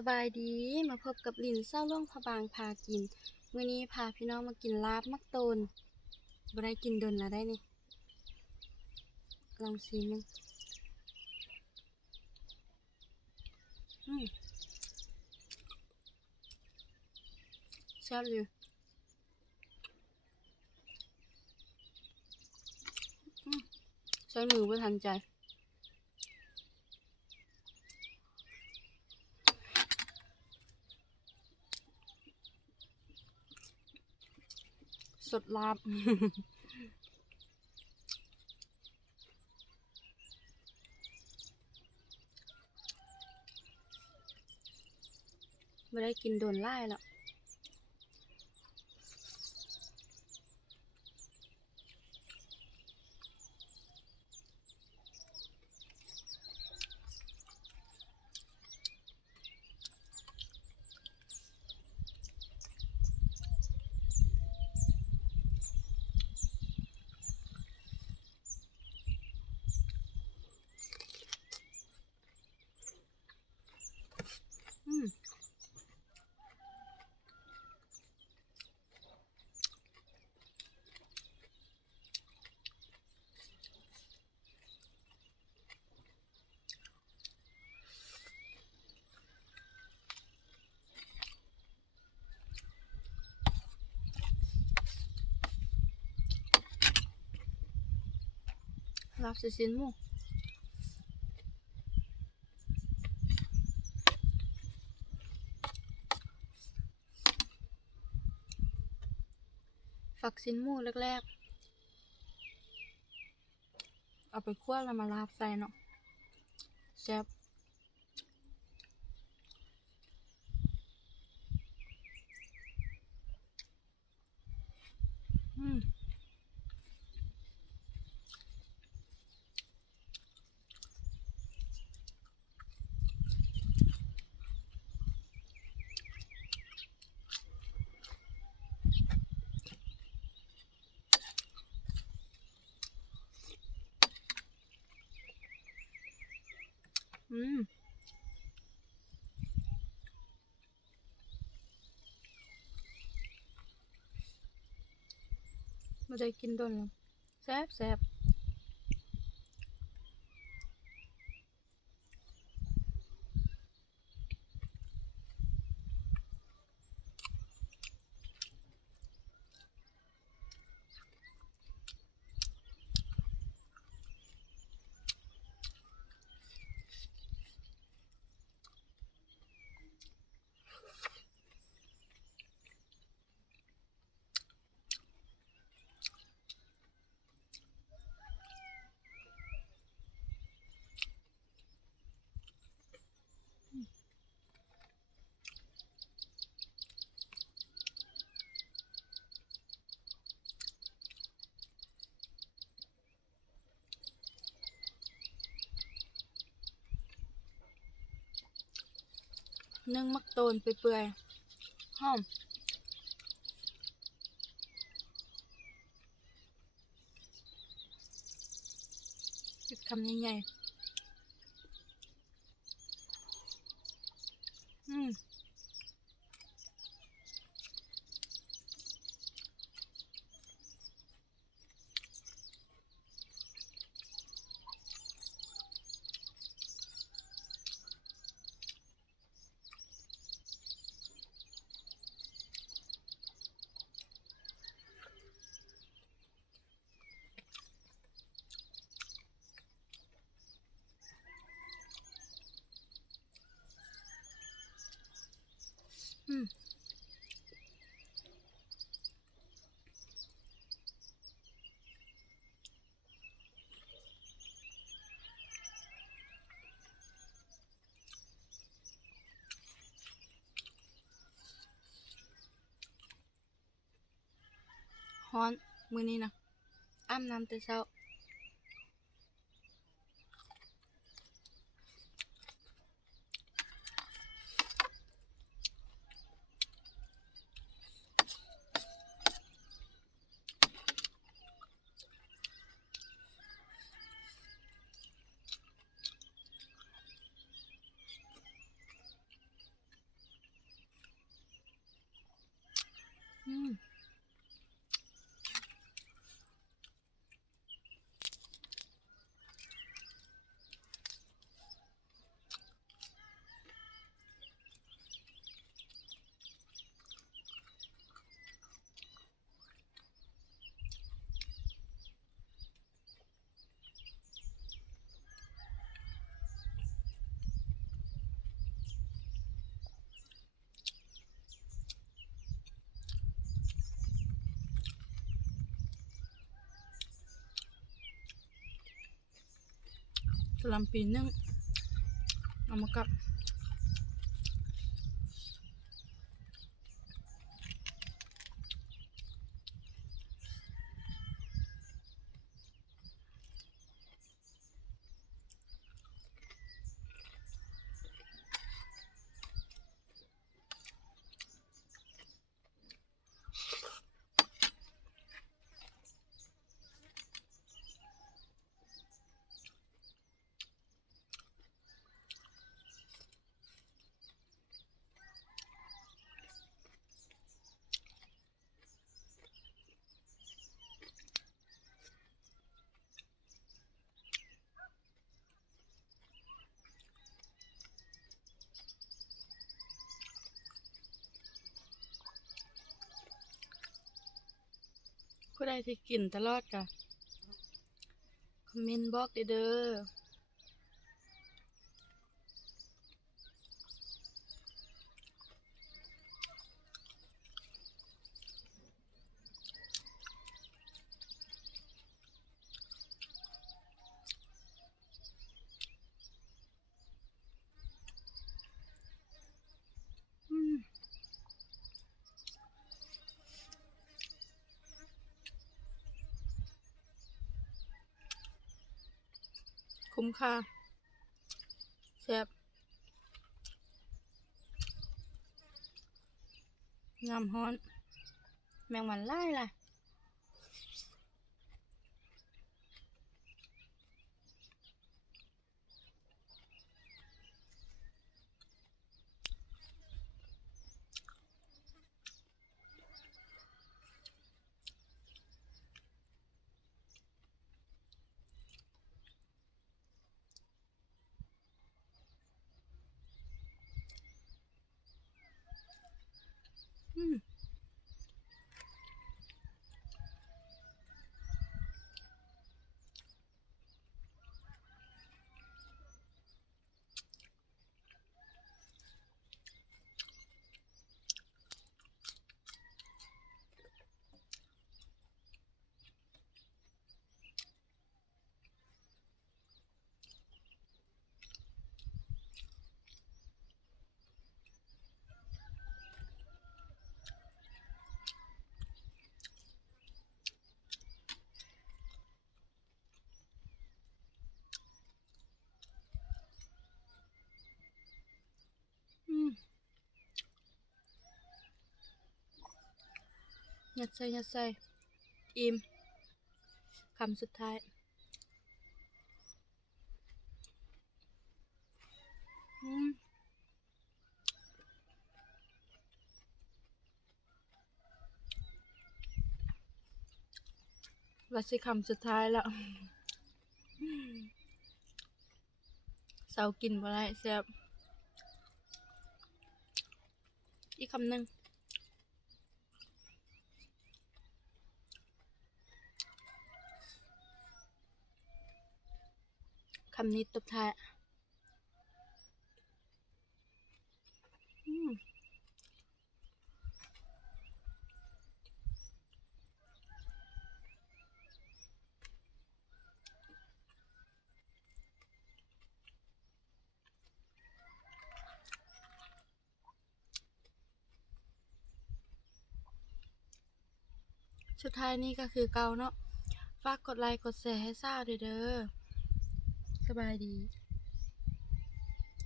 สบายดีมาพบกับลินเศร้าล่วงพะบางพากินมื้อนี้พาพี่น้องมากินลาบมักโตนบ่ได้กินดนแล้วได้นี่ลองชิมมึงแซ่บอยู่ใช้มือบ่ทันใจสดลาบ บ่ได้กินโดนหลายแล้วลาบชิ้นหมูฝักชิ้นหมูแรกๆเอาไปคั่วแล้วมาลาบใส่เนาะแซ่บบ่ได้กินโดนแล้วแซ่บนึ่งมักโตนเปื่อยๆหอมเผ็ดคำใหญ่ๆฮ้อนมื้อนี้นะอาบน้ำแต่เช้า มกะหล่ำปีนึ่งเอามากับผู้ใดที่กินตลอดกะคอมเมนต์บอกเด้อคุ้มค่าแซ่บงามฮ้อนแมงวันไล่ล่ะอืมอืมยัดใส่ยัดใส่อิ่มคำสุดท้ายอืมว่าสิคำสุดท้ายแล้วเสากินบ่ได้แซ่บอีกคำหนึ่งคำนี้ตบท้ายอืมสุดท้ายนี้ก็คือเก่าเนาะฝากกดไลค์กดแชร์ให้ซ่าด้วยเด้อสบายดี